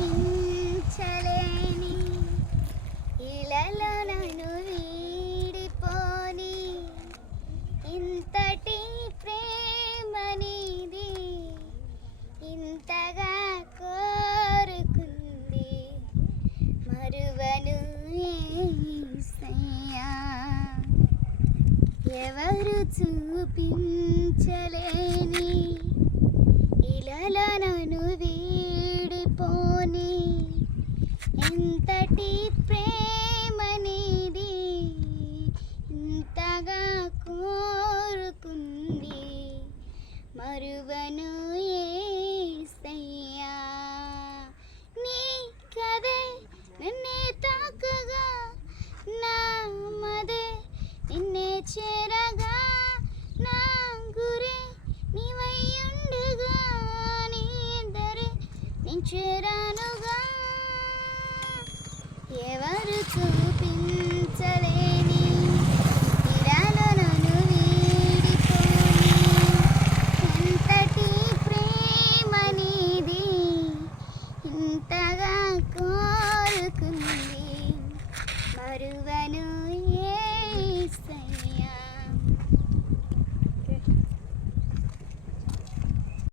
చూపించలేని ఇలలో నన్ను వీడిపోని. ఇంతటి ప్రేమనిది ఇంతగా కోరుకుంది. మరువను యేసయ్యా ఎవరు చూపించలేని ఇలలో నన్ను వీడిపోని ఎంతటి ప్రేమనిది ఇంతగా కోరుకుంది. మరువను ఏసయ్యా నీ కదే నన్నే తాకగా నా మదే నిన్నే చేరగా నా గురే ఉండగా నీ దరే నేను చేరానుగా. ఎవరు చూపించలేని ఇలాలో నన్ను వీడిపోని ఎంతటి ప్రేమనిది ఇంతగా కోరుకుంది. మరువను